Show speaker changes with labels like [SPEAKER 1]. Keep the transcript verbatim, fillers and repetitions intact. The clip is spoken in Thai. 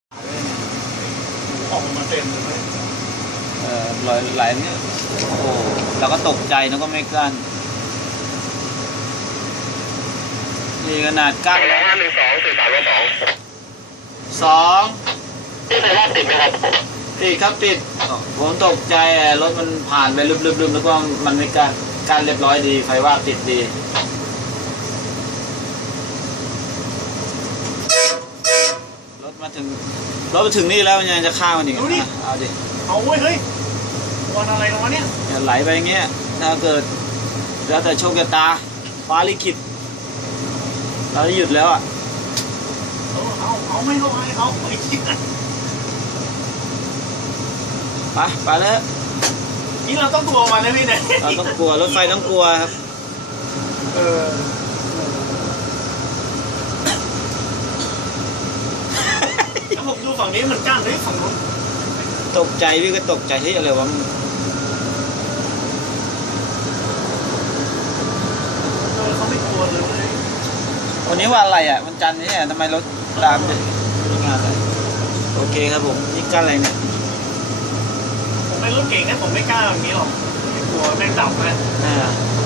[SPEAKER 1] ออกมาเต็มเลยไหม
[SPEAKER 2] เออลอยไหลเนี่ยโอ้เราก็ตกใจนะก็ไม่กั้นนี่ขนาดกั้นแล้ว
[SPEAKER 3] ห้าหนึ่งสองสี่สามสอง
[SPEAKER 2] สอง
[SPEAKER 3] ที่ไทยว่าติดไหมครับ
[SPEAKER 2] ติดครับติดผมตกใจรถมันผ่านไปลึบๆๆแล้วก็มันไม่กั้นกั้นเรียบร้อยดีไฟว่าติดดีรถมาถึงรถมาถึงนี่แล้วยังจะข้ามมันอีกเอาดิ
[SPEAKER 1] เอาเว้ยเฮ้ยวันอะไรกันวะเนี่ย
[SPEAKER 2] อย่าไหลไปอย่างเงี้ยถ้าเกิดแล้วแต่โชคชะตาฟ้าลิขิตเราจะหยุดแล้วอ่ะ
[SPEAKER 1] เอาเอาเอาไม่เอาไม่เอาไม่คิดนะ
[SPEAKER 2] ไปไปแล้ว
[SPEAKER 1] นี่เราต้องกลัวมันนะพี่เนี่ย
[SPEAKER 2] เราต้องกลัวรถไฟต้องกลัวครับ
[SPEAKER 1] เออแล้วผมดูฝั่งนี้มันกั้นเลยฝั่งนู้น
[SPEAKER 2] ตกใจพี่ก็ตกใจที่อะไรวะ
[SPEAKER 1] เออเขาไม่กลัวเลย
[SPEAKER 2] วันนี้ว่าอะไรอ่ะวันจันทร์นี่ทำไมรถตามไปงานอะไรโอเคครับผมนี่กั้นอะไรเนี่ย
[SPEAKER 1] ผมเป็นรถเก่งนะผมไม่กล้าแบบนี้หรอกไม่กลัวแม่งดับนะ
[SPEAKER 2] อ่า